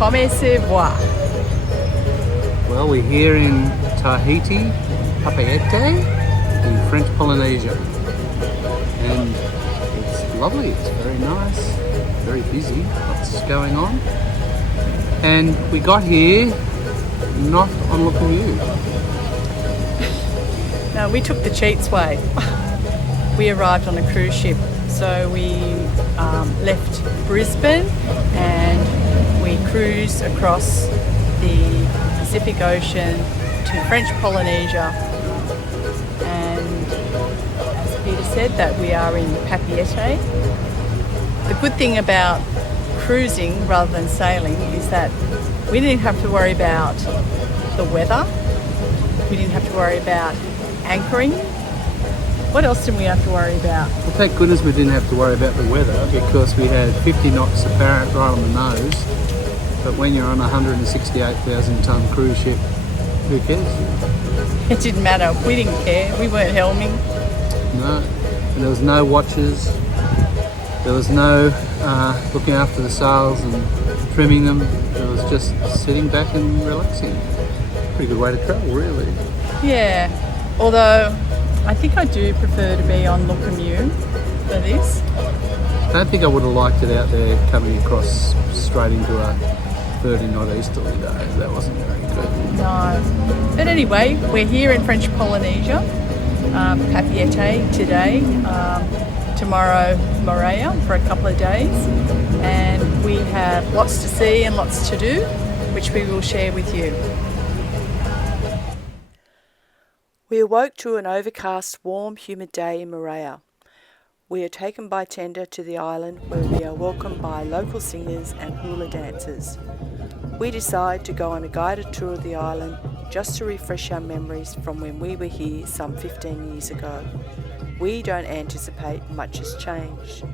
Comment c'est voir? Well, we're here in Tahiti, Papeete, in French Polynesia. And it's lovely, it's very nice, very busy, lots going on. And we got here not on Look at You. No, we took the cheats way. We arrived on a cruise ship. So we left Brisbane and we cruised across the Pacific Ocean to French Polynesia, and as Peter said, that we are in Papeete. The good thing about cruising rather than sailing is that we didn't have to worry about the weather, we didn't have to worry about anchoring. What else did we have to worry about? Well, thank goodness we didn't have to worry about the weather, because we had 50 knots apparent right on the nose. But when you're on a 168,000 tonne cruise ship, who cares? It didn't matter. We didn't care. We weren't helming. No. And there was no watches. There was no looking after the sails and trimming them. It was just sitting back and relaxing. Pretty good way to travel, really. Yeah. Although I think I do prefer to be on Lookamoo for this. I don't think I would have liked it out there coming across straight into a 30 knot easterly though. That wasn't very good. No. But anyway, we're here in French Polynesia, Papeete today, tomorrow Moorea for a couple of days, and we have lots to see and lots to do, which we will share with you. We awoke to an overcast, warm, humid day in Moorea. We are taken by tender to the island, where we are welcomed by local singers and hula dancers. We decide to go on a guided tour of the island just to refresh our memories from when we were here some 15 years ago. We don't anticipate much has changed.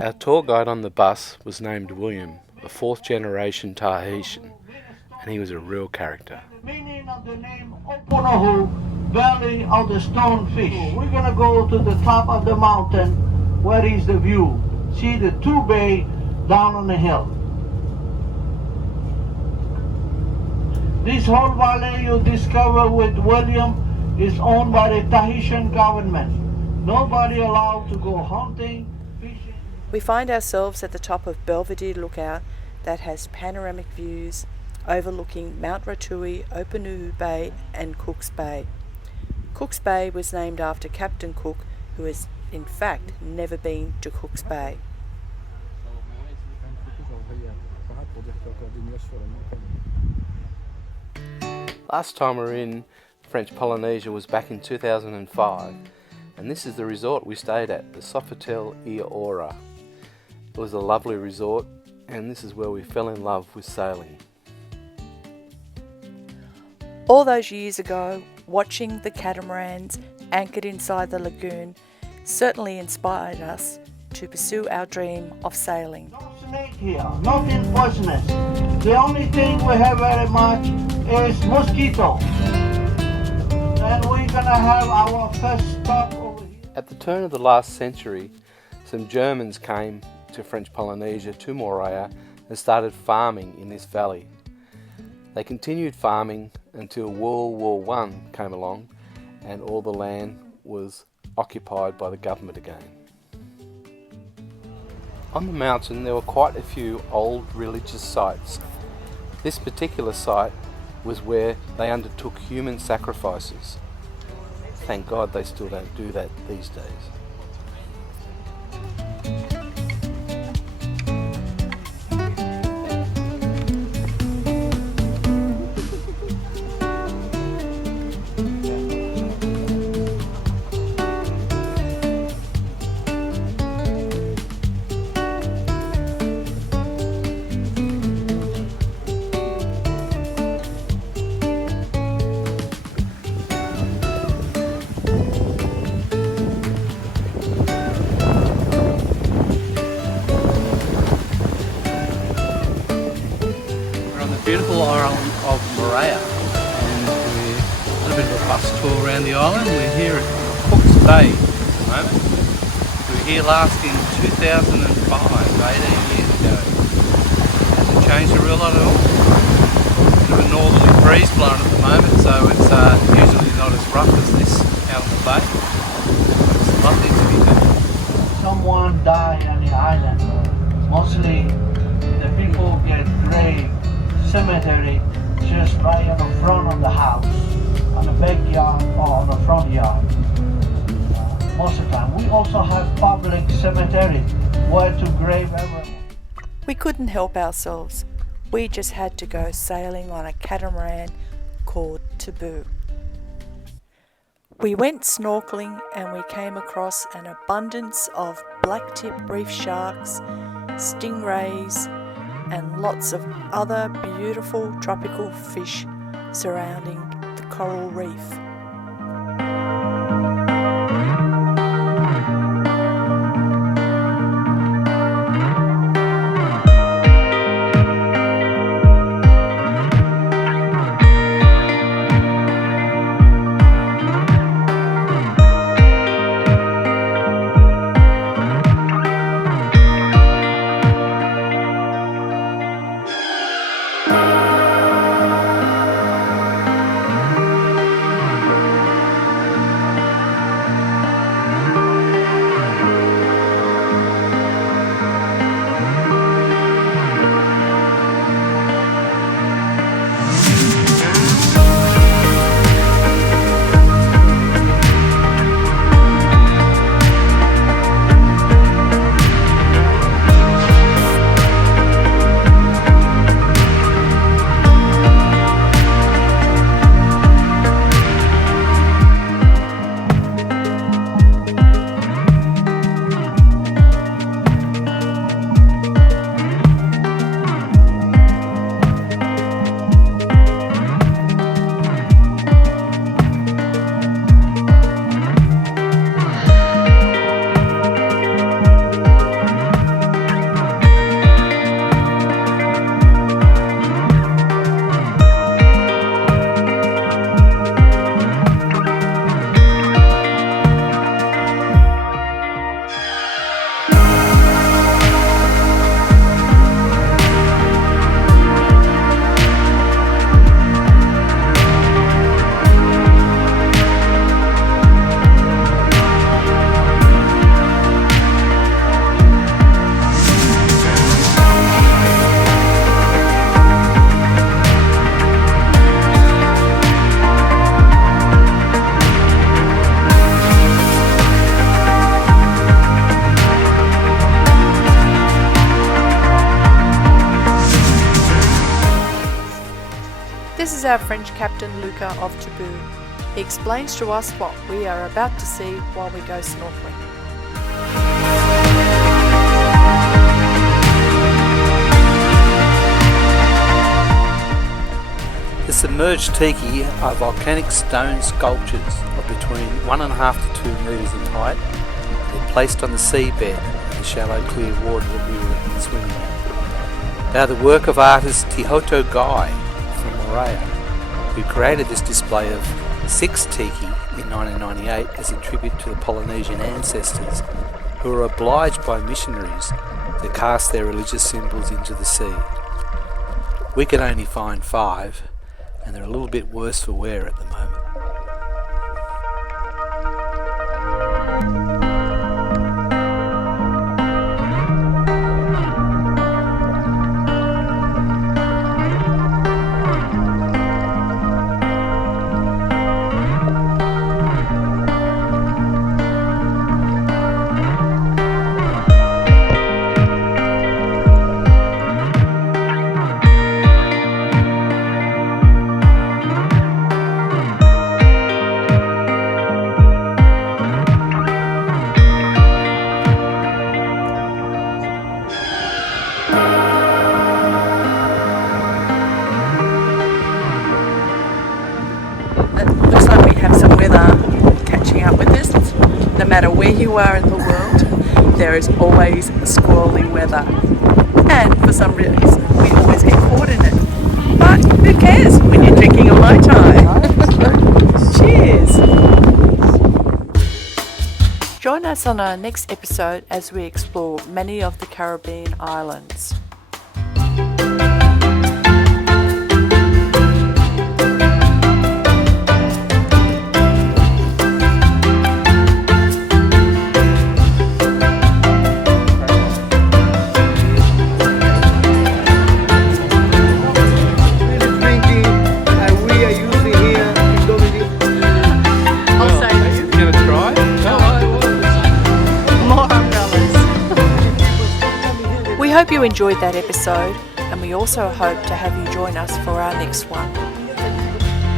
Our tour guide on the bus was named William, a fourth generation Tahitian, and he was a real character. The meaning of the name Oponohu, Valley of the Stonefish. We're gonna go to the top of the mountain where is the view. See the two bay down on the hill. This whole valley you discover with William is owned by the Tahitian government. Nobody allowed to go hunting, fishing. We find ourselves at the top of Belvedere Lookout that has panoramic views overlooking Mount Ratui, Opunuhu Bay and Cook's Bay. Cook's Bay was named after Captain Cook, who has in fact never been to Cook's Bay. Last time we were in French Polynesia was back in 2005, and this is the resort we stayed at, the Sofitel Iora. It was a lovely resort, and this is where we fell in love with sailing. All those years ago, watching the catamarans anchored inside the lagoon certainly inspired us to pursue our dream of sailing. No snake here, nothing poisonous. The only thing we have very much is mosquito. And we're gonna have our first stop over here. At the turn of the last century, some Germans came to French Polynesia, to Moorea, and started farming in this valley. They continued farming until World War I came along and all the land was occupied by the government again. On the mountain there were quite a few old religious sites. This particular site was where they undertook human sacrifices. Thank God they still don't do that these days. Beautiful island of Moorea, and we're a little bit of a bus tour around the island. We're here at Cook's Bay at the moment. We were here last in 2005 18 years ago. Hasn't changed a real lot at all. Bit of a northerly breeze blowing at the moment, so it's usually not as rough as this out on the bay. It's lovely to be there. Someone died on the island. Mostly the people get grave cemetery just right in the front of the house, on the backyard or on the front yard. Most of the time. We also have public cemetery where to grave everyone. We couldn't help ourselves. We just had to go sailing on a catamaran called Taboo. We went snorkeling and we came across an abundance of black-tip reef sharks, stingrays, and lots of other beautiful tropical fish surrounding the coral reef. This is our French captain Luca of Taboo. He explains to us what we are about to see while we go snorkeling. The submerged tiki are volcanic stone sculptures of between 1.5 to 2 metres in height. They're placed on the seabed in the shallow clear water that we were swimming in. They are the work of artist Tihoto Guy from Moorea, who created this display of 6 tiki in 1998 as a tribute to the Polynesian ancestors who were obliged by missionaries to cast their religious symbols into the sea. We could only find 5, and they're a little bit worse for wear at the moment. Looks like we have some weather catching up with us. No matter where you are in the world, there is always squally weather. And for some reason, we always get caught in it. But who cares when you're drinking a Mai Tai? Cheers! Join us us on our next episode as we explore many of the Caribbean islands. We hope you enjoyed that episode, and we also hope to have you join us for our next one.